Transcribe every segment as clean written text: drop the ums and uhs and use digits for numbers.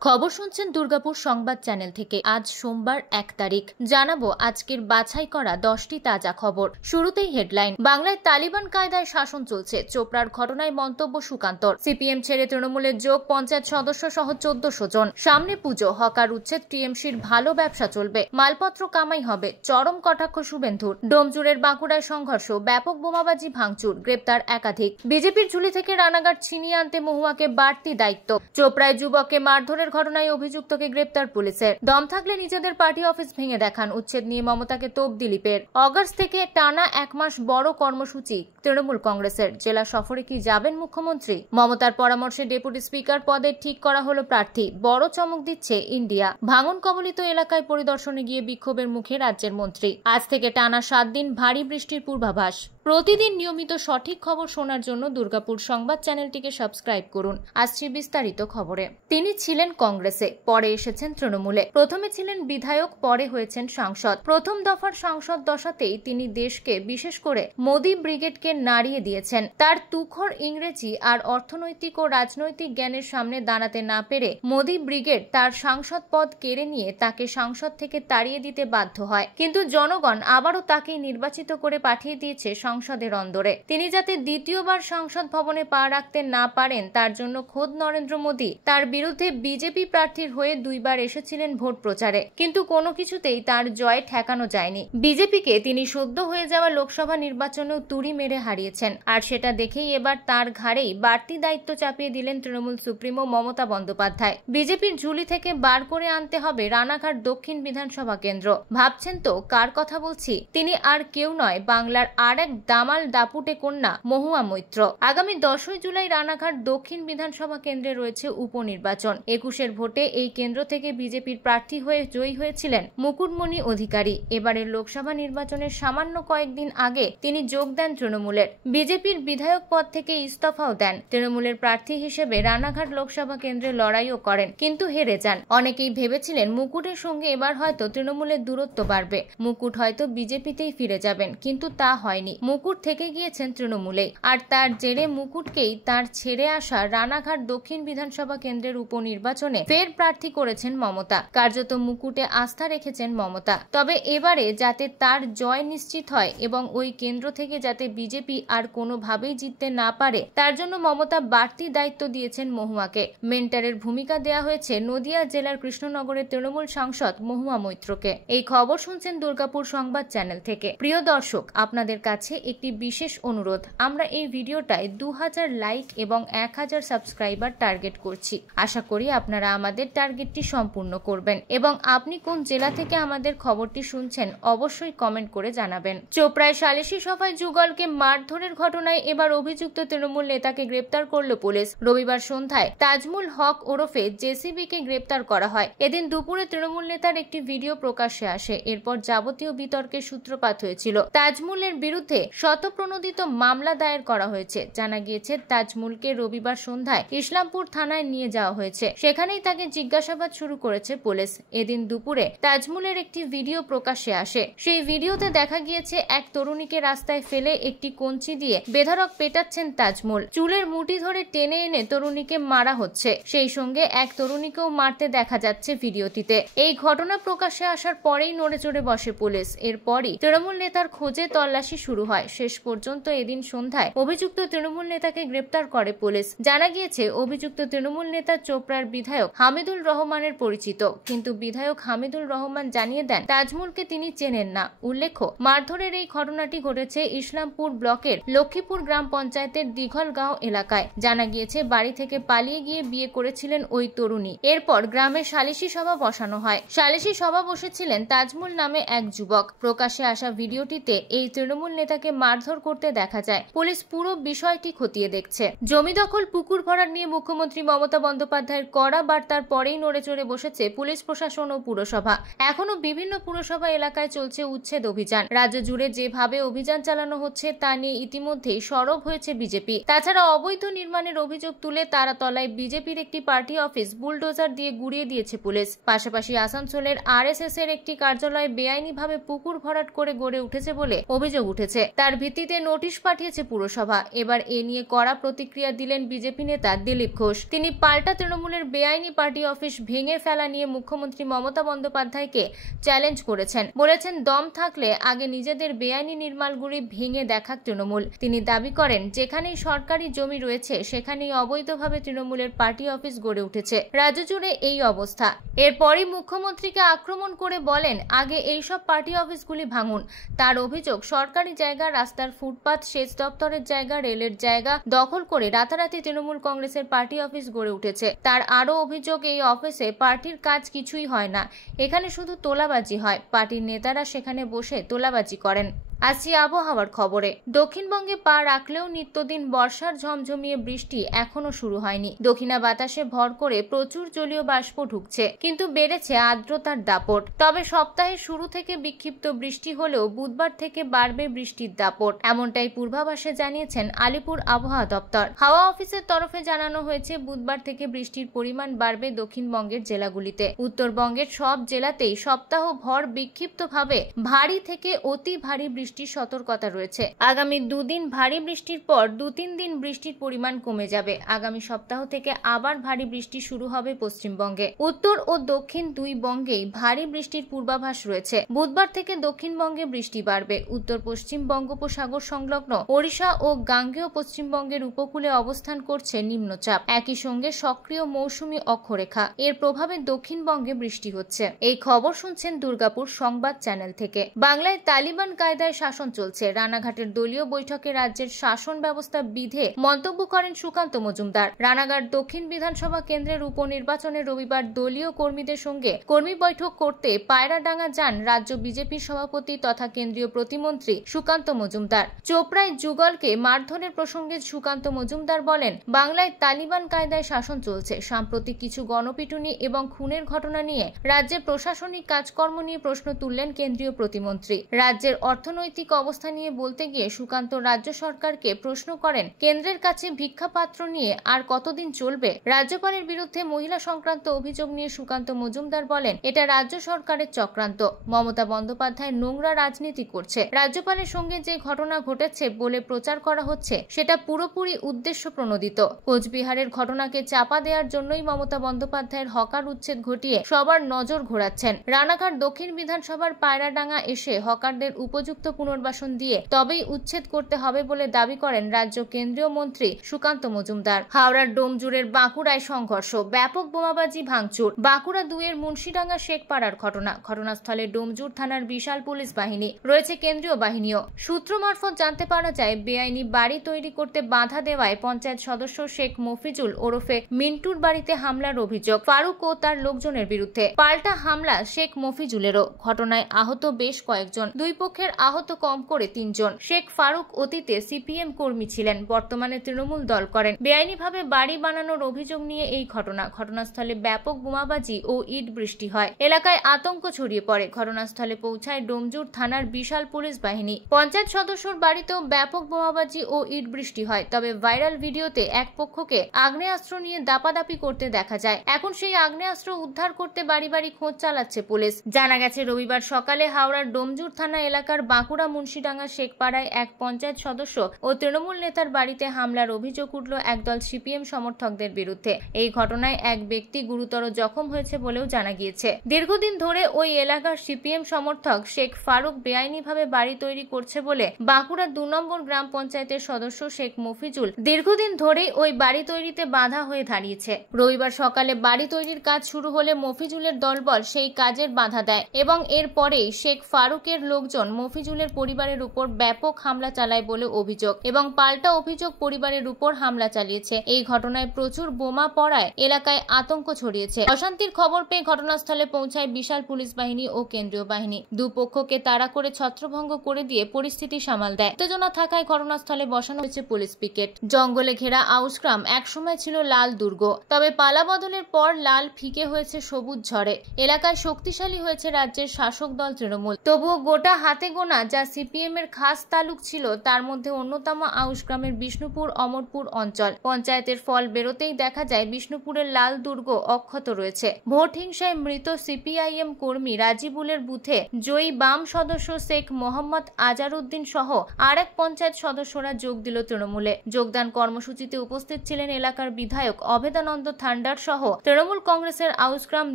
খবর শুনছেন দুর্গাপুর সংবাদ চ্যানেল থেকে। আজ সোমবার 1 তারিখ জানাবো আজকের বাছাই করা 10টি তাজা খবর। শুরুতেই হেডলাইন। বাংলায় তালিবান কায়দায় শাসন চলছে, চোপড়ার ঘটনায় মন্তব্য সুকান্তর। সিপিএম ছেড়ে তৃণমূলের যোগ পঞ্চায়েত সদস্য সহ 1400 জন। সামনে পুজো, হকার উচ্ছেদ, টিএমসির ভালো ব্যবসা চলবে, মালপত্র কামাই হবে, চরম কটাক্ষ শুভেন্দুর। ডোমজুড়ের বাঁকুড়ায় সংঘর্ষ, ব্যাপক বোমাবাজি ভাঙচুর, গ্রেপ্তার একাধিক। বিজেপির ঝুলি থেকে রানাঘাট ছিনিয়ে আনতে মহুয়াকে বাড়তি দায়িত্ব। চোপড়ায় যুবককে মারধরের ঘটনায় অভিযুক্তকে গ্রেপ্তার পুলিশের। দম থাকলে নিজেদের পার্টি অফিস ভেঙে দেখান, উচ্ছেদ নিয়ে মমতাকে তোপ দিলীপের। অগাস্ট থেকে টানা 1 মাস বড় কর্মসূচি তৃণমূল কংগ্রেসের। জেলা সফরে কি যাবেন মুখ্যমন্ত্রী? মমতার পরামর্শে ডেপুটি স্পিকার পদে ঠিক করা হলো প্রার্থী। বড় চমক দিচ্ছে ইন্ডিয়া। ভাঙন কবলিত এলাকায় পরিদর্শনে গিয়ে বিক্ষোভের মুখে রাজ্যের মন্ত্রী। আজ থেকে টানা 7 দিন ভারী বৃষ্টির পূর্বাভাস। প্রতিদিন নিয়মিত সঠিক খবর শোনার জন্য দুর্গাপুর সংবাদ চ্যানেলটিকে সাবস্ক্রাইব করুন। আসছি বিস্তারিত খবরে। তিনি ছিলেন কংগ্রেসে, পরে এসেছেন তৃণমূলে। প্রথমে ছিলেন বিধায়ক, পরে হয়েছেন সাংসদ। প্রথম দফার সাংসদ দশাতেই তিনি দেশকে, বিশেষ করে মোদি ব্রিগেডকে নাড়িয়ে দিয়েছেন। তার তুখর ইংরেজি আর অর্থনৈতিক ও রাজনৈতিক জ্ঞানের সামনে দাঁড়াতে না পেরে মোদি ব্রিগেড তার সাংসদ পদ কেড়ে নিয়ে তাকে সাংসদ থেকে তাড়িয়ে দিতে বাধ্য হয়। কিন্তু জনগণ আবারও তাকেই নির্বাচিত করে পাঠিয়ে দিয়েছে সংসদের অন্দরে। তিনি যাতে দ্বিতীয়বার সংসদ ভবনে পা রাখতে না পারেন, তার জন্য খোদ নরেন্দ্র মোদী তার বিরুদ্ধে বিজেপি প্রার্থীর হয়ে 2 বার এসেছিলেন ভোট প্রচারে, কিন্তু কোনো কিছুতেই তার জয় ঠেকানো যায়নি। বিজেপিকে তিনি সদ্য হয়ে যাওয়া লোকসভা নির্বাচনেও তুড়ি মেরে হারিয়েছেন, আর সেটা দেখেই এবার তার ঘাড়েই বাড়তি দায়িত্ব চাপিয়ে দিলেন তৃণমূল সুপ্রিমো মমতা বন্দ্যোপাধ্যায়। বিজেপির ঝুলি থেকে বার করে আনতে হবে রানাঘাট দক্ষিণ বিধানসভা কেন্দ্র। ভাবছেন তো কার কথা বলছি? তিনি আর কেউ নয়, বাংলার আর এক দামাল দাপুটে কন্যা মহুয়া মৈত্র। আগামী 10ই জুলাই রানাঘাট দক্ষিণ বিধানসভা কেন্দ্রে রয়েছে উপনির্বাচন। 21-এর ভোটে এই কেন্দ্র থেকে বিজেপির প্রার্থী হয়ে জয়ী হয়েছিলেন মুকুটমণি অধিকারী। এবারের লোকসভা নির্বাচনের সামান্য কয়েকদিন আগে তিনি যোগ দেন তৃণমূলের। বিজেপির বিধায়ক পদ থেকে ইস্তফাও দেন। তৃণমূলের প্রার্থী হিসেবে রানাঘাট লোকসভা কেন্দ্রে লড়াইও করেন, কিন্তু হেরে যান। অনেকেই ভেবেছিলেন মুকুটের সঙ্গে এবার হয়তো তৃণমূলের দূরত্ব বাড়বে, মুকুট হয়তো বিজেপিতেই ফিরে যাবেন, কিন্তু তা হয়নি। মুকুট থেকে গিয়েছেন তৃণমূলে, আর তার জেরে মুকুটকেই তার ছেড়ে আসা রানাঘাট দক্ষিণ বিধানসভা কেন্দ্রের উপনির্বাচনে ফের প্রার্থী করেছেন মমতা। কার্যত মুকুটে আস্থা রেখেছেন মমতা। তবে এবারে যাতে তার জয় নিশ্চিত হয় এবং ওই কেন্দ্র থেকে যাতে বিজেপি আর কোনোভাবেই জিততে না পারে, তার জন্য মমতা বাড়তি দায়িত্ব দিয়েছেন মহুয়াকে। মেন্টরের ভূমিকা দেওয়া হয়েছে নদিয়া জেলার কৃষ্ণনগরের তৃণমূল সাংসদ মহুয়া মৈত্রকে। এই খবর শুনছেন দুর্গাপুর সংবাদ চ্যানেল থেকে। প্রিয় দর্শক, আপনাদের কাছে একটি বিশেষ অনুরোধ। আমরা এই ভিডিওটায় 2000 লাইক এবং 1000 সাবস্ক্রাইবার টার্গেট করছি। আশা করি আপনারা আমাদের টার্গেটটি সম্পূর্ণ করবেন, এবং আপনি কোন জেলা থেকে আমাদের খবরটি শুনছেন অবশ্যই কমেন্ট করে জানাবেন। চোপড়ায় সালিশি সভায় যুগলকে মারধরের ঘটনায় এবার অভিযুক্ত তৃণমূল নেতাকে গ্রেপ্তার করল পুলিশ। রবিবার সন্ধ্যায় তাজমুল হক ওরফে জেসিবিকে গ্রেপ্তার করা হয়। এদিন দুপুরে তৃণমূল নেতার একটি ভিডিও প্রকাশ্যে আসে। এরপর যাবতীয় বিতর্কের সূত্রপাত হয়েছিল। তাজমুলের বিরুদ্ধে শতপ্রণোদিত মামলা দায়ের করা হয়েছে। জানা গিয়েছে তাজমুলকে রবিবার সন্ধ্যায় ইসলামপুর থানায় নিয়ে যাওয়া হয়েছে। সেখানেই তাকে জিজ্ঞাসাবাদ শুরু করেছে পুলিশ। এদিন দুপুরে তাজমুলের একটি ভিডিও প্রকাশ্যে আসে। সেই ভিডিওতে দেখা গিয়েছে এক তরুণীকে রাস্তায় ফেলে একটি কঞ্চি দিয়ে বেধড়ক পেটাচ্ছেন তাজমুল। চুলের মুঠি ধরে টেনে এনে তরুণীকে মারা হচ্ছে। সেই সঙ্গে এক তরুণীকেও মারতে দেখা যাচ্ছে ভিডিওটিতে। এই ঘটনা প্রকাশ্যে আসার পরেই নড়েচড়ে বসে পুলিশ। এরপরই তৃণমূল নেতার খোঁজে তল্লাশি শুরু হয়। শেষ পর্যন্ত এদিন সন্ধ্যায় অভিযুক্ত তৃণমূল নেতাকে গ্রেপ্তার করে পুলিশ। জানা গিয়েছে অভিযুক্ত তৃণমূল নেতা চোপড়ার বিধায়ক হামিদুল রহমানের পরিচিত, কিন্তু বিধায়ক হামিদুল রহমান জানিয়ে দেন তাজমুলকে তিনি চেনেন না। উল্লেখ্য, মারধরের এই ঘটনাটি ঘটেছে ইসলামপুর ব্লকের লক্ষ্মীপুর গ্রাম পঞ্চায়েতের দিঘলগাঁও এলাকায়। জানা গিয়েছে বাড়ি থেকে পালিয়ে গিয়ে বিয়ে করেছিলেন ওই তরুণী। এরপর গ্রামে সালিশি সভা বসানো হয়। সালিশি সভা বসেছিলেন তাজমুল নামে এক যুবক। প্রকাশ্যে আসা ভিডিওটিতে এই তৃণমূল নেতাকে মারধর করতে দেখা যায়। পুলিশ পুরো বিষয়টি খতিয়ে দেখছে। জমি দখল, পুকুর ভরাট নিয়ে মুখ্যমন্ত্রী মমতা বন্দ্যোপাধ্যায়ের কড়া বার্তার পরেই নড়েচড়ে বসেছে পুলিশ প্রশাসন ও পুরসভা। এখনো বিভিন্ন পুরসভা এলাকায় চলছে উচ্ছেদ অভিযান। রাজ্য জুড়ে যেভাবে অভিযান চালানো হচ্ছে তা নিয়ে ইতিমধ্যেই সরব হয়েছে বিজেপি। তাছাড়া অবৈধ নির্মাণের অভিযোগ তুলে তারাতলায় বিজেপির একটি পার্টি অফিস বুলডোজার দিয়ে গুড়িয়ে দিয়েছে পুলিশ। পাশাপাশি আসানসোলের আরএসএস এর একটি কার্যালয় বেআইনিভাবে পুকুর ভরাট করে গড়ে উঠেছে বলে অভিযোগ উঠেছে। তার ভিত্তিতে নোটিশ পাঠিয়েছে পুরসভা। এবার এ নিয়ে কড়া প্রতিক্রিয়া দিলেন বিজেপি নেতা দিলীপ ঘোষ। তিনি পাল্টা তৃণমূলের বেআইনি পার্টি অফিস ভেঙে ফেলা নিয়ে মুখ্যমন্ত্রী মমতা বন্দ্যোপাধ্যায়কে চ্যালেঞ্জ করেছেন। বলেছেন, দম থাকলে আগে নিজেদের বেআইনি নির্মাণগুলি ভেঙে দেখাক তৃণমূল। তিনি দাবি করেন, যেখানেই সরকারি জমি রয়েছে সেখানেই অবৈধভাবে তৃণমূলের পার্টি অফিস গড়ে উঠেছে। রাজ্য জুড়ে এই অবস্থা। এরপরই মুখ্যমন্ত্রীকে আক্রমণ করে বলেন, আগে এইসব পার্টি অফিসগুলি ভাঙুন। তার অভিযোগ, সরকারি জায়গা, রাস্তার ফুটপাত, সেচ দপ্তরের জায়গা, রেলের জায়গা দখল করে রাতারাতি তৃণমূল কংগ্রেসের পার্টি অফিস গড়ে উঠেছে। তার আরও অভিযোগ, এই অফিসে পার্টির কাজ কিছুই হয় না, এখানে শুধু তোলাবাজি হয়। পার্টির নেতারা সেখানে বসে তোলাবাজি করেন। আসছি আবহাওয়ার খবরে। দক্ষিণবঙ্গে পা রাখলেও নিত্যদিন বর্ষার ঝমঝমিয়ে বৃষ্টি এখনো শুরু হয়নি। দক্ষিণা বাতাসে ভর করে প্রচুর জলীয় বাষ্প ঢুকছে, কিন্তু বেড়েছে আর্দ্রতার দাপট। তবে সপ্তাহের শুরু থেকে বিক্ষিপ্ত বৃষ্টি হলেও বুধবার থেকে বাড়বে বৃষ্টির দাপট, এমনটাই পূর্বাভাসে জানিয়েছেন আলিপুর আবহাওয়া দপ্তর। হাওয়া অফিসের তরফে জানানো হয়েছে, বুধবার থেকে বৃষ্টির পরিমাণ বাড়বে দক্ষিণবঙ্গের জেলাগুলিতে। উত্তরবঙ্গের সব জেলাতেই সপ্তাহ ভর বিক্ষিপ্তভাবে ভারী থেকে অতি ভারী বৃষ্টির সতর্কতা রয়েছে। আগামী দুদিন ভারী বৃষ্টির পর 2-3 দিন বৃষ্টির পরিমাণ কমে যাবে। আগামী সপ্তাহ থেকে আবার ভারী বৃষ্টি শুরু হবে পশ্চিমবঙ্গে। উত্তর ও দক্ষিণ দুই বঙ্গেই ভারী বৃষ্টির পূর্বাভাস রয়েছে। বুধবার থেকে দক্ষিণবঙ্গে বৃষ্টি বাড়বে। উত্তর পশ্চিম বঙ্গোপসাগর সংলগ্ন ওড়িশা ও গাঙ্গেয় পশ্চিমবঙ্গের উপকূলে অবস্থান করছে নিম্নচাপ। একই সঙ্গে সক্রিয় মৌসুমী অক্ষরেখা, এর প্রভাবে দক্ষিণবঙ্গে বৃষ্টি হচ্ছে। এই খবর শুনছেন দুর্গাপুর সংবাদ চ্যানেল থেকে। বাংলায় তালিবান কায়দায় শাসন চলছে। রানাঘাটের দলীয় বৈঠকে রাজ্যের শাসন ব্যবস্থা বিধে মন্তব্য করেন সুকান্ত মজুমদার। রানাঘাট দক্ষিণ বিধানসভা কেন্দ্রের উপনির্বাচনে রবিবার দলীয় কর্মীদের সঙ্গে কর্মী বৈঠক করতে পায়রাডাঙ্গা যান রাজ্য বিজেপির সভাপতি তথা কেন্দ্রীয় প্রতিমন্ত্রী সুকান্ত মজুমদার। চোপড়ায় যুগলকে মারধরের প্রসঙ্গে সুকান্ত মজুমদার বলেন, বাংলায় তালিবান কায়দায় শাসন চলছে। সাম্প্রতিক কিছু গণপিটুনি এবং খুনের ঘটনা নিয়ে রাজ্যের প্রশাসনিক কাজকর্ম নিয়ে প্রশ্ন তুললেন কেন্দ্রীয় প্রতিমন্ত্রী। রাজ্যের অর্থনৈতিক অবস্থা নিয়ে বলতে গিয়ে সুকান্ত রাজ্য সরকারকে প্রশ্ন করেন, কেন্দ্রের কাছে ভিক্ষাপাত্র নিয়ে আর কতদিন চলবে? রাজ্যপালের বিরুদ্ধে মহিলা সংক্রান্ত অভিযোগ নিয়ে সুকান্ত মজুমদার বলেন, এটা রাজ্য সরকারের চক্রান্ত। মমতা বন্দ্যোপাধ্যায় নোংরা রাজনীতি করছে। রাজ্যপালের সঙ্গে যে ঘটনা ঘটেছে বলে প্রচার করা হচ্ছে সেটা পুরোপুরি উদ্দেশ্য প্রণোদিত। কোচবিহারের ঘটনাকে চাপা দেওয়ার জন্যই মমতা বন্দ্যোপাধ্যায়ের হকার উচ্ছেদ ঘটিয়ে সবার নজর ঘোরাচ্ছেন। রানাঘাট দক্ষিণ বিধানসভার পায়রাডাঙ্গা এসে হকারদের উপযুক্ত পুনর্বাসন দিয়ে তবেই উচ্ছেদ করতে হবে বলে দাবি করেন রাজ্য কেন্দ্রীয় মন্ত্রী সুকান্ত মজুমদার। হাওড়ার ডোমজুড়ের বাঁকুড়ায় সংঘর্ষ, ব্যাপক বোমাবাজি, ভাঙচুর। বাঁকুড়া 2-এর মুন্সিডাঙ্গা শেখপাড়ার ঘটনা। ঘটনাস্থলে ডোমজুর থানার বিশাল পুলিশ বাহিনী রয়েছে, কেন্দ্রীয় বাহিনীও। সূত্র মারফত জানতে পারা যায়, বেআইনি বাড়ি তৈরি করতে বাধা দেওয়ায় পঞ্চায়েত সদস্য শেখ মফিজুল ওরফে মিন্টুর বাড়িতে হামলার অভিযোগ ফারুক ও তার লোকজনের বিরুদ্ধে। পাল্টা হামলা শেখ মফিজুলেরও। ঘটনায় আহত বেশ কয়েকজন। দুই পক্ষের আহত কম করে 3 জন। শেখ ফারুক অতীতে সিপিএম কর্মী ছিলেন, বর্তমানে তৃণমূল দল করেন। বেআইনিভাবে বাড়ি বানানোর অভিযোগ নিয়ে এই ঘটনা। ঘটনাস্থলে ব্যাপক বোমাবাজি ও ইট বৃষ্টি হয়। এলাকায় আতঙ্ক ছড়িয়ে পড়ে। ঘটনাস্থলে পৌঁছায় ডোমজুর থানার বিশাল পুলিশ বাহিনী। পঞ্চায়েত সদস্যর বাড়িতেও ব্যাপক বোমাবাজি ও ইট বৃষ্টি হয়। তবে ভাইরাল ভিডিওতে এক পক্ষকে আগ্নেয়াস্ত্র নিয়ে দাপাদাপি করতে দেখা যায়। এখন সেই আগ্নেয়াস্ত্র উদ্ধার করতে বাড়ি বাড়ি খোঁজ চালাচ্ছে পুলিশ। জানা গেছে, রবিবার সকালে হাওড়ার ডোমজুর থানা এলাকার বাঁকুড়া মুন্সিডাঙ্গা শেখপাড়ায় এক পঞ্চায়েত সদস্য ও তৃণমূল নেতার বাড়িতে হামলার অভিযোগ উঠল একদল সিপিএম সমর্থকদের বিরুদ্ধে। এই ঘটনায় এক ব্যক্তি গুরুতর জখম হয়েছে বলেও জানা গিয়েছে। দীর্ঘদিন ধরে ওই এলাকার সিপিএম সমর্থক শেখ ফারুক বেআইনিভাবে বাড়ি তৈরি করছে বলে বাঁকুড়া 2 নম্বর গ্রাম পঞ্চায়েতের সদস্য শেখ মফিজুল দীর্ঘদিন ধরেই ওই বাড়ি তৈরিতে বাধা হয়ে দাঁড়িয়েছে। রবিবার সকালে বাড়ি তৈরির কাজ শুরু হলে মফিজুলের দলবল সেই কাজের বাধা দেয় এবং এরপরেই শেখ ফারুকের লোকজন মফিজুলের পরিবারের উপর ব্যাপক হামলা চালায় বলে অভিযোগ এবং পাল্টা অভিযোগ পরিবারের উপর হামলা চালিয়েছে। এই ঘটনায় প্রচুর বোমা পড়ায় এলাকায় আতঙ্ক ছড়িয়েছে। অশান্তির খবর পেয়ে ঘটনাস্থলে পৌঁছায় বিশাল পুলিশ বাহিনী ও কেন্দ্রীয় বাহিনী। দুপক্ষকে তাড়া করে ছত্রভঙ্গ করে দিয়ে পরিস্থিতি সামাল দেয়। উত্তেজনা থাকায় ঘটনাস্থলে বসানো হয়েছে পুলিশ পিকেট। জঙ্গলে ঘেরা আউশগ্রাম একসময় ছিল লাল দুর্গ, তবে পালা বদলের পর লাল ফিকে হয়েছে সবুজ ঝড়ে। এলাকায় শক্তিশালী হয়েছে রাজ্যের শাসক দল তৃণমূল। তবুও গোটা হাতে গোনা যা সিপিএম এর খাস তালুক ছিল তার মধ্যে অন্যতম আউশগ্রামের বিষ্ণুপুর অমরপুর অঞ্চল। পঞ্চায়েতের ফল বেরোতেই দেখা যায় বিষ্ণুপুরের লাল দুর্গ অক্ষত রয়েছে। ভোট হিংসায় মৃত সিপিআইএম কর্মী রাজিবুলের বুথে জয়ী বাম সদস্য শেখ মোহাম্মদ আজারউদ্দিন সহ আরেক পঞ্চায়েত সদস্যরা যোগ দিল তৃণমূলে। যোগদান কর্মসূচিতে উপস্থিত ছিলেন এলাকার বিধায়ক অভেদানন্দ থান্ডার সহ তৃণমূল কংগ্রেসের আউশগ্রাম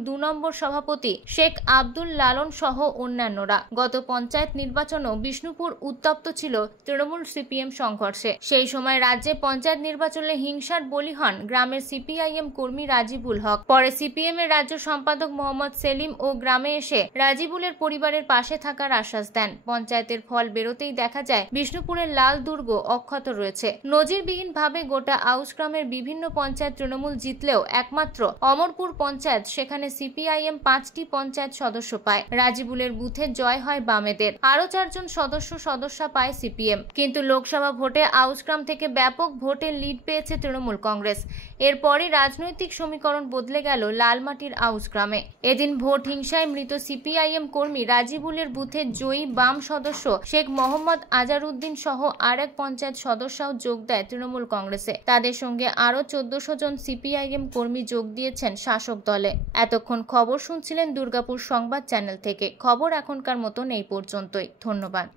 2 নম্বর সভাপতি শেখ আব্দুল লালন সহ অন্যান্যরা। গত পঞ্চায়েত নির্বাচনেও বিষ্ণুপুর উত্তপ্ত ছিল তৃণমূল সিপিএম সংঘর্ষে। সেই সময় রাজ্যে পঞ্চায়েত নির্বাচনে হিংসার বলি হন গ্রামের সিপিআইএম কর্মী রাজিবুল হক। পরে সিপিএম এর রাজ্য সম্পাদক মোহাম্মদ সেলিম ও গ্রামে এসে রাজিবুলের পরিবারের পাশে থাকার আশ্বাস দেন। পঞ্চায়েতের ফল বেরোতেই দেখা যায় বিষ্ণুপুরের লাল দুর্গ অক্ষত রয়েছে। নজিরবিহীনভাবে গোটা আউশগ্রামের বিভিন্ন পঞ্চায়েত তৃণমূল জিতলেও একমাত্র অমরপুর পঞ্চায়েত, সেখানে সিপিআইএম 5টি পঞ্চায়েত সদস্য পায়। রাজিবুলের বুথে জয় হয় বামেদের। আরো 4 জন সদস্যা পায় সিপিএম। কিন্তু লোকসভা ভোটে আউশগ্রাম থেকে ব্যাপক ভোটে লিড পেয়েছে তৃণমূল কংগ্রেস। এরপরই রাজনৈতিক সমীকরণ বদলে গেল লালমাটির আউশগ্রামে। এদিন ভোট হিংসায় মৃত সিপিআইএম কর্মী রাজিবুলের বুথে জয়ী বাম সদস্য শেখ মোহাম্মদ আজারউদ্দিন সহ আরেক পঞ্চায়েত সদস্যও যোগ দেয় তৃণমূল কংগ্রেসে। তাদের সঙ্গে আরো 1400 জন সিপিআইএম কর্মী যোগ দিয়েছেন শাসক দলে। এতক্ষণ খবর শুনছিলেন দুর্গাপুর সংবাদ চ্যানেল থেকে। খবর এখনকার মতন এই পর্যন্তই। ধন্যবাদ।